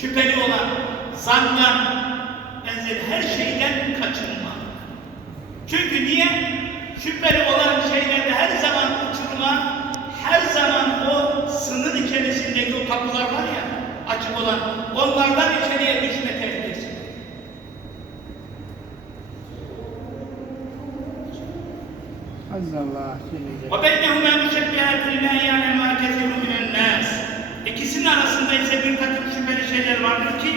şüpheli olan, zandan, benzeri her şeyden kaçınma. Çünkü niye? Şüpheli olan şeylerde her zaman uçurma, her zaman o sınır içerisindeki o kapılar var ya, açık olan, onlardan içeriye düşme tehlikesi. Allah Allah. Ve bennehuma müşebbihatin la ya'lemu kesiru minen. İkisinin arasında ise bir takım şüpheli şeyler vardır ki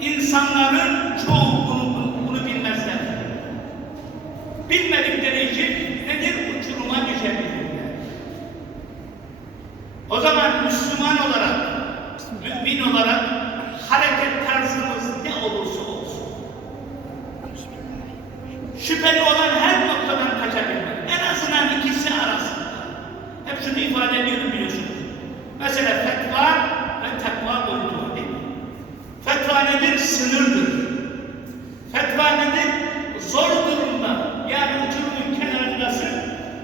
insanların çoğu bunu, bunu bilmezler. Bilmedikleri için nedir? Uçuruma düşebilirler. O zaman Müslüman olarak, mümin olarak hareket tarzımız ne olursa olsun şüpheli olan her noktadan kaçabilmek. En azından ikisi arasında. Hep şunu ifade ediyorum biliyorsunuz. Mesela fetva ve takva boyutu var değil mi? Fetva nedir? Sınırdır. Fetva nedir? Zor durumda. Yani uçurumun kenarındasın.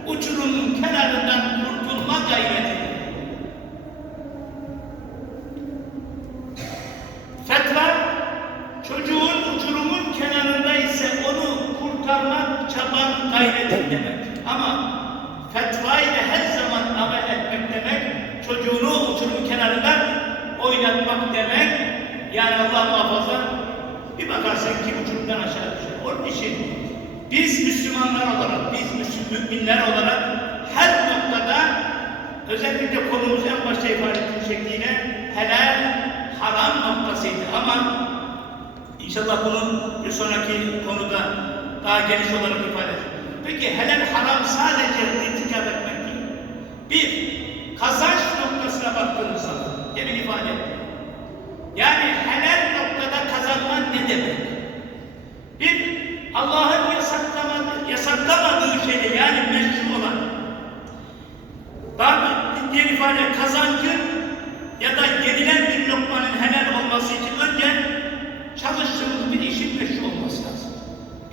Uçurumun kenarından kurtulma gayreti. Fetva, çocuğun uçurumun kenarında ise onu kurtarmak çaban gayreti demek. Ama fetva ile her zaman amel etmek demek, çocuğunu uçurumun kenarından oynatmak demek. Yani Allah muhafaza bir bakarsın ki uçurumdan aşağı düşer. Onun için biz Müslümanlar olarak, biz Müslüman müminler olarak her noktada özellikle konumuz en başta ifade ettiğim şekliyle helal, haram noktasıydı. Ama inşallah bunun bir sonraki konuda daha geniş olarak ifade edeceğim. Peki helal haram sadece irtikap etmek değil. Bir, kazanç noktasına baktığımız zaman, demin ifade ettim. Yani helal noktada kazanma ne demek? Bir, Allah'ın yasaklamadığı, yasaklamadığı şeyde yani meşru olan daha diğer ifade kazancın ya da yenilen bir lokmanın helal olması için önce çalıştığımız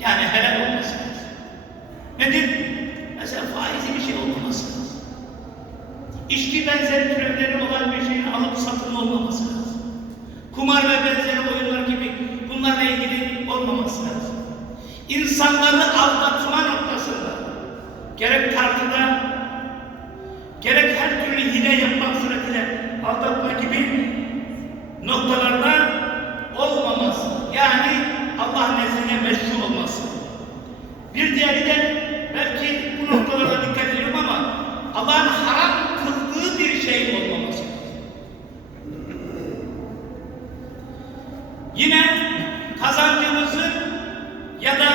Yani helal olması. Nedir? Mesela faizi bir şey olmaması lazım. İçki benzeri türevleri olan bir şeyin alıp satın olmaması lazım. Kumar ve benzeri oyunlar gibi bunlarla ilgili olmaması lazım. İnsanları aldatma noktasında gerek tartıda gerek her türlü hile yapmak suretiyle aldatma gibi noktalarda olmaması. Yani Allah nezdinde meşru olması. Bir diğeri de belki bu noktalarda dikkat edelim ama Allah'ın haram kıldığı bir şey olmaması. Yine kazancımızın ya da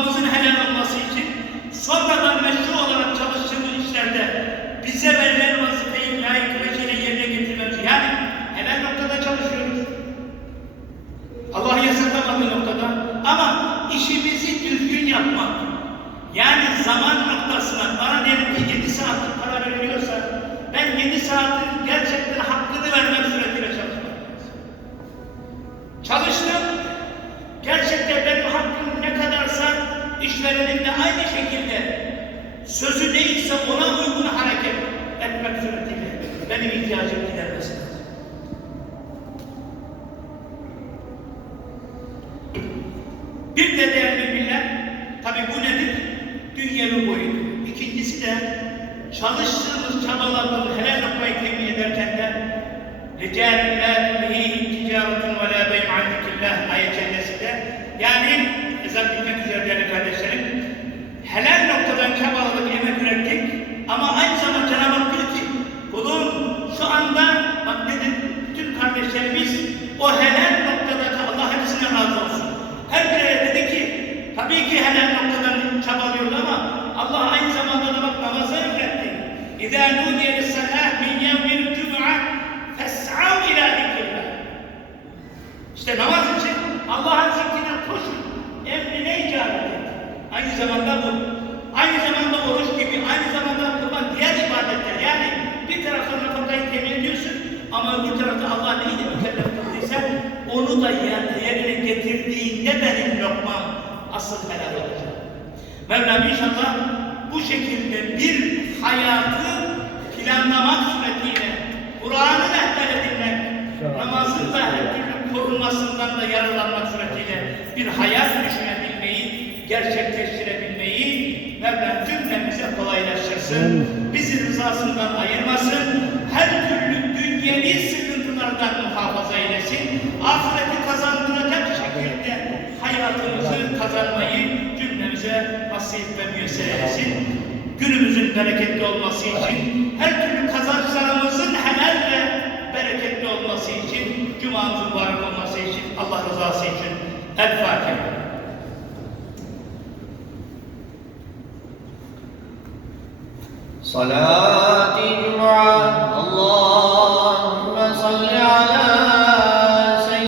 lokmamızın helal olması için sonradan meşru olarak çalıştığımız işlerde bize verilen vazifeyi layık ve şeyle yerine getirmemiz. Yani helal noktada çalışıyoruz. Allah yasaklamadığı noktada ama işimizi düzgün yapmak. Yani zaman noktasına bana diyelim ki 7 saatlik para veriliyorsa ben 7 saatin gerçekten hakkını vermek suretiyle çalışmak lazım. Çalıştım. Gerçekten benim hakkım ne kadarsa söylediklerinde aynı şekilde sözü değilse ona uygun hareket etmek suretiyle benim ihtiyacım gidermesi. Bir de değerli millet, tabi bu nedir? Dünyevi boyutu. İkincisi de çalıştığımız çabalarımızı helal yapmayı temin ederken de rica tabii ki helal noktadan çabalıyoruz ama Allah aynı zamanda da bak namaza emretti. İzâ nûdiye lissalâh min yevmil cum'a fes'av ilâ zikrillah. İşte namaz için Allah'ın zikrine koşun. Emrine icabet et. Aynı zamanda bu. Aynı zamanda oruç gibi, aynı zamanda kurban diğer ibadetler. Yani bir taraftan nafakayı temin ediyorsun ama öbür tarafta Allah neyle mükellef kıldıysa onu da yer- yerine asıl helal olacak. Mevlam inşallah bu şekilde bir hayatı planlamak suretiyle Kur'an'ı rehber edinmek, namazın da dokunmasından da yararlanmak suretiyle bir hayat düşünebilmeyi, gerçekleştirebilmeyi Mevlam cümlemize kolaylaştırsın. Bizi rızasından ayırmasın. Her türlü dünyevi sıkıntılardan muhafaza eylesin. Ahireti kazandıracak şekilde hayatımızı kazanmayı cümlemize nasip ve müyesser eylesin. Günümüzün bereketli olması için, her türlü kazançlarımızın helal ve bereketli olması için, Cuma'mızın mübarek olması için, Allah rızası için El Fatiha. صلاة جمعة اللهم صل على